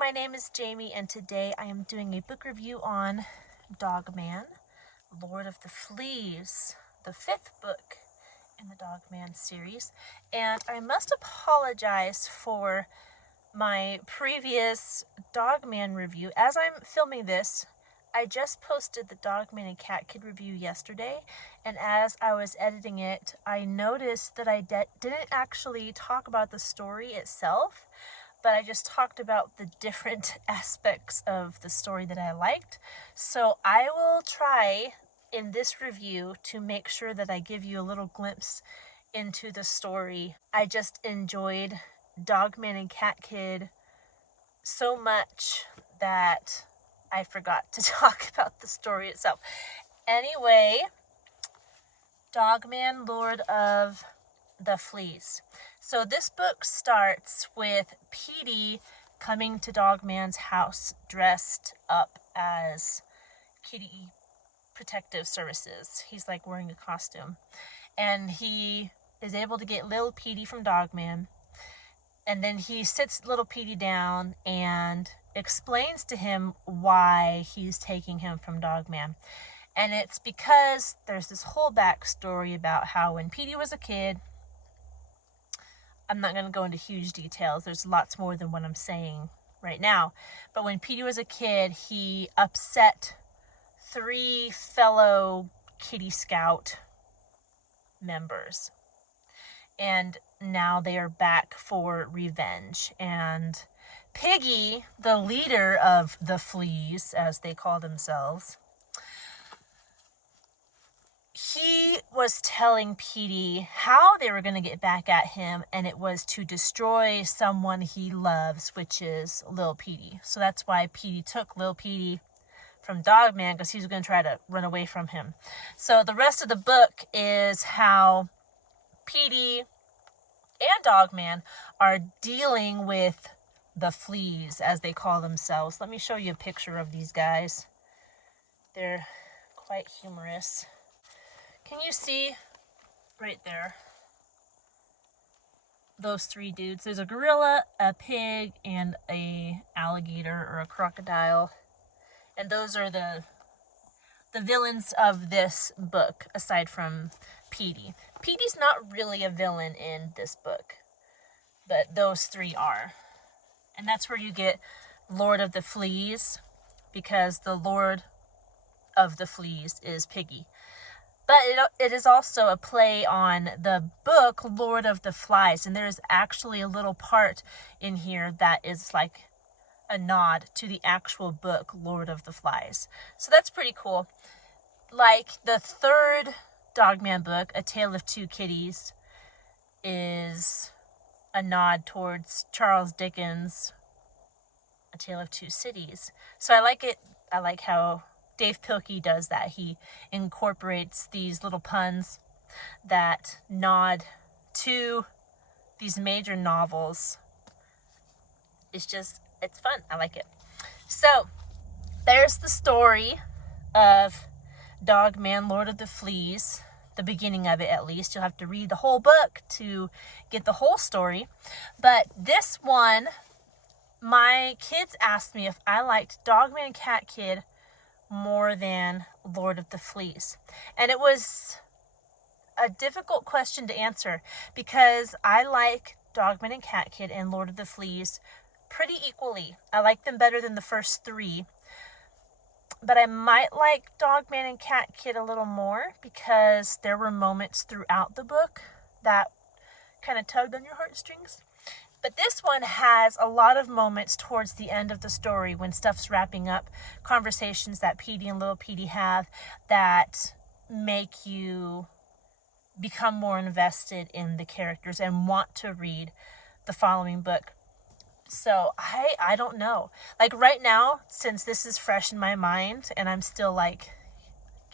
my name is Jamie, and today I am doing a book review on Dogman, Lord of the Fleas, the fifth book in the Dogman series. And I must apologize for my previous Dogman review. As I'm filming this, I just posted the Dogman and Cat Kid review yesterday, and as I was editing it, I noticed that I didn't actually talk about the story itself, but I just talked about the different aspects of the story that I liked. So I will try in this review to make sure that I give you a little glimpse into the story. I just enjoyed Dogman and Cat Kid so much that I forgot to talk about the story itself. Anyway, Dogman, Lord of the Fleas. So this book starts with Petey coming to Dogman's house dressed up as kitty protective services. He's like wearing a costume. And he is able to get little Petey from Dogman. And then he sits little Petey down and explains to him why he's taking him from Dogman. And it's because there's this whole backstory about how when Petey was a kid, I'm not going to go into huge details. There's lots more than what I'm saying right now. But when Petey was a kid, he upset 3 fellow Kitty Scout members. And now they are back for revenge. And Piggy, the leader of the Fleas, as they call themselves, he was telling Petey how they were going to get back at him, and it was to destroy someone he loves, which is Lil Petey. So that's why Petey took Lil Petey from Dogman, because he was going to try to run away from him. So the rest of the book is how Petey and Dogman are dealing with the Fleas, as they call themselves. Let me show you a picture of these guys. They're quite humorous. Can you see right there those 3 dudes? There's a gorilla, a pig, and a alligator or a crocodile. And those are the villains of this book, aside from Petey. Petey's not really a villain in this book, but those 3 are. And that's where you get Lord of the Fleas, because the Lord of the Fleas is Piggy. But it is also a play on the book Lord of the Flies, and there's actually a little part in here that is like a nod to the actual book Lord of the Flies. So that's pretty cool. Like the 3rd Dogman book, A Tale of Two Kitties, is a nod towards Charles Dickens' A Tale of Two Cities. So I like it. I like how Dave Pilkey does that. He incorporates these little puns that nod to these major novels. It's fun. I like it. So there's the story of Dogman, Lord of the Fleas, the beginning of it at least. You'll have to read the whole book to get the whole story. But this one, my kids asked me if I liked Dogman and Cat Kid more than Lord of the Fleas. And it was a difficult question to answer, because I like Dogman and Cat Kid and Lord of the Fleas pretty equally. I like them better than the first 3. But I might like Dogman and Cat Kid a little more, because there were moments throughout the book that kind of tugged on your heartstrings. But this one has a lot of moments towards the end of the story when stuff's wrapping up, conversations that Petey and Little Petey have that make you become more invested in the characters and want to read the following book. So I don't know. Like right now, since this is fresh in my mind and I'm still like,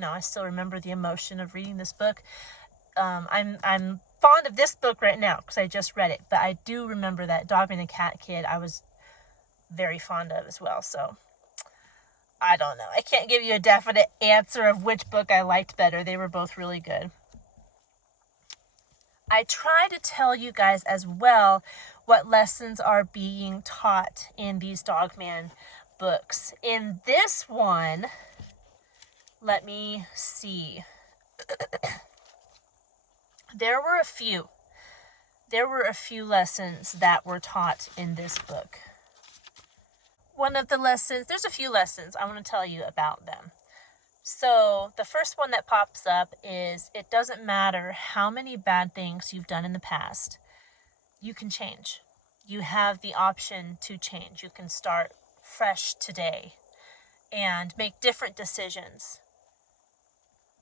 I still remember the emotion of reading this book. I'm fond of this book right now because I just read it, but I do remember that Dogman and Cat Kid I was very fond of as well. So I don't know. I can't give you a definite answer of which book I liked better. They were both really good. I try to tell you guys as well what lessons are being taught in these Dogman books. In this one, let me see. There were a few. There were a few lessons that were taught in this book. One of the lessons, there's a few lessons, I want to tell you about them. So the first one that pops up is, it doesn't matter how many bad things you've done in the past, you can change. You have the option to change. You can start fresh today and make different decisions,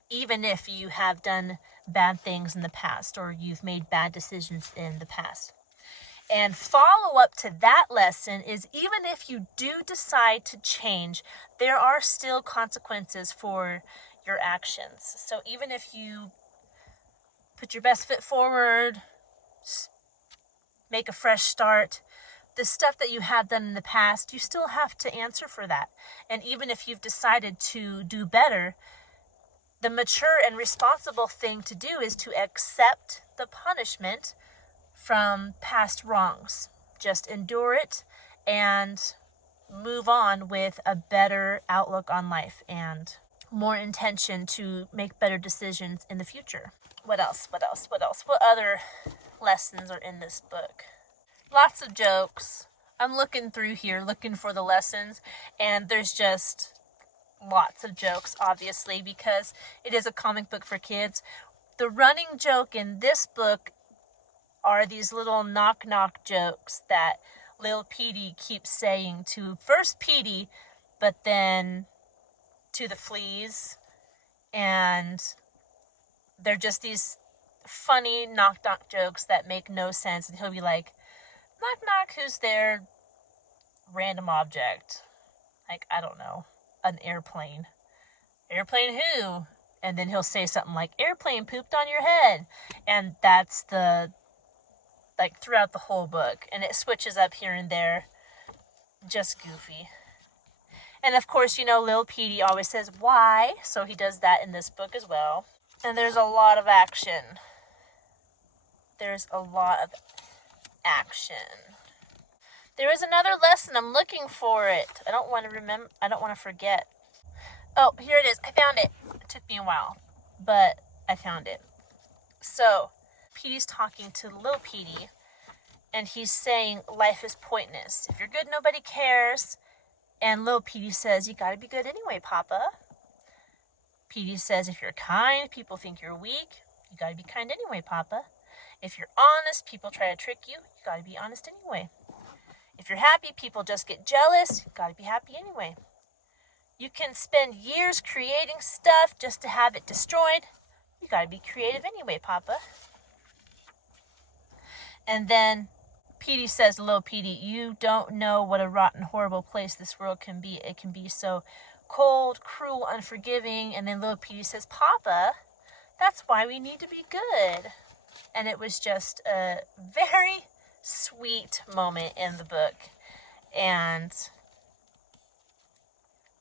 even if you have done bad things in the past or you've made bad decisions in the past. And follow up to that lesson is, even if you do decide to change, there are still consequences for your actions. So even if you put your best foot forward, make a fresh start, the stuff that you have done in the past, you still have to answer for that. And even if you've decided to do better, the mature and responsible thing to do is to accept the punishment from past wrongs. Just endure it and move on with a better outlook on life and more intention to make better decisions in the future. What else? What other lessons are in this book? Lots of jokes. I'm looking through here, looking for the lessons, and there's just lots of jokes, obviously, because it is a comic book for kids. The running joke in this book are these little knock-knock jokes that Lil Petey keeps saying to first Petey, but then to the Fleas. And they're just these funny knock-knock jokes that make no sense. And he'll be like, knock knock, who's there? Random object. Like, I don't know, an airplane. Airplane who? And then he'll say something like, airplane pooped on your head. And that's throughout the whole book. And it switches up here and there. Just goofy. And of course, Lil Petey always says, why? So he does that in this book as well. And there's a lot of action. There's a lot of action. There is another lesson. I'm looking for it. I don't want to forget. Oh, here it is. I found it. It took me a while, but I found it. So, Petey's talking to Lil Petey, and he's saying life is pointless. If you're good, nobody cares. And Lil Petey says, you gotta be good anyway, Papa. Petey says, if you're kind, people think you're weak. You gotta be kind anyway, Papa. If you're honest, people try to trick you. You gotta be honest anyway. If you're happy, people just get jealous. You gotta be happy anyway. You can spend years creating stuff just to have it destroyed. You gotta be creative anyway, Papa. And then Petey says to Lil Petey, you don't know what a rotten, horrible place this world can be. It can be so cold, cruel, unforgiving. And then Lil Petey says, Papa, that's why we need to be good. And it was just a very sweet moment in the book. And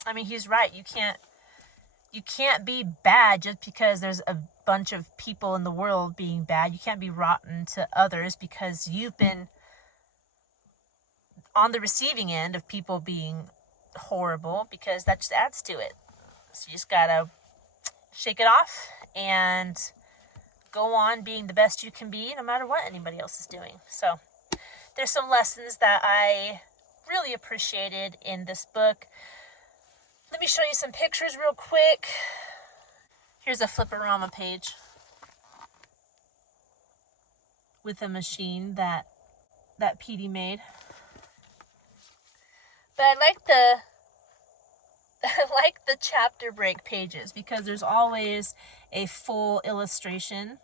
I mean, he's right. You can't be bad just because there's a bunch of people in the world being bad. You can't be rotten to others because you've been on the receiving end of people being horrible, because that just adds to it. So you just gotta shake it off and go on being the best you can be, no matter what anybody else is doing. So there's some lessons that I really appreciated in this book. Let me show you some pictures real quick. Here's a Flipperama page with a machine that Petey made. But I like the chapter break pages because there's always a full illustration,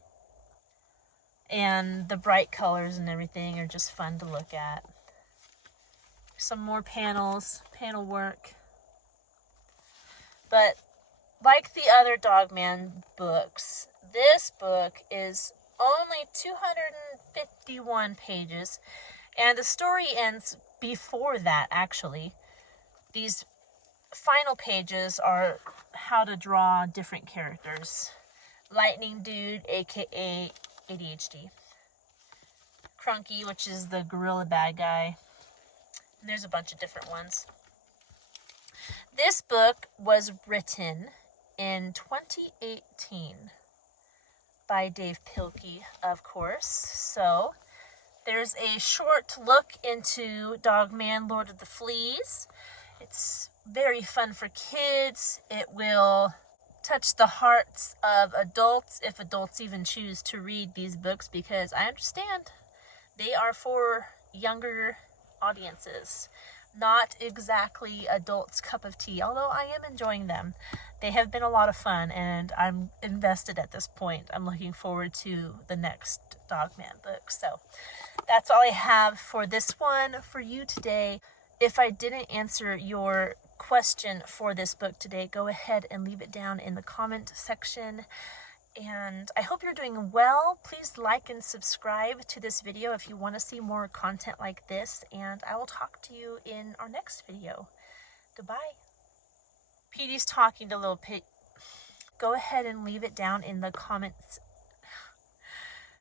and the bright colors and everything are just fun to look at. Some more panel work. But like the other Dogman books, this book is only 251 pages, and the story ends before that, actually. These final pages are how to draw different characters. Lightning Dude, aka ADHD. Crunky, which is the gorilla bad guy. And there's a bunch of different ones. This book was written in 2018 by Dave Pilkey, of course. So there's a short look into Dogman, Lord of the Fleas. It's very fun for kids. It will touch the hearts of adults, if adults even choose to read these books, because I understand they are for younger audiences. Not exactly adults' cup of tea, although I am enjoying them. They have been a lot of fun, and I'm invested at this point. I'm looking forward to the next Dogman book. So that's all I have for this one for you today. If I didn't answer your question for this book today, go ahead and leave it down in the comment section. And I hope you're doing well. Please like and subscribe to this video if you want to see more content like this. And I will talk to you in our next video. Goodbye. Petey's talking to Little Pig. Go ahead and leave it down in the comments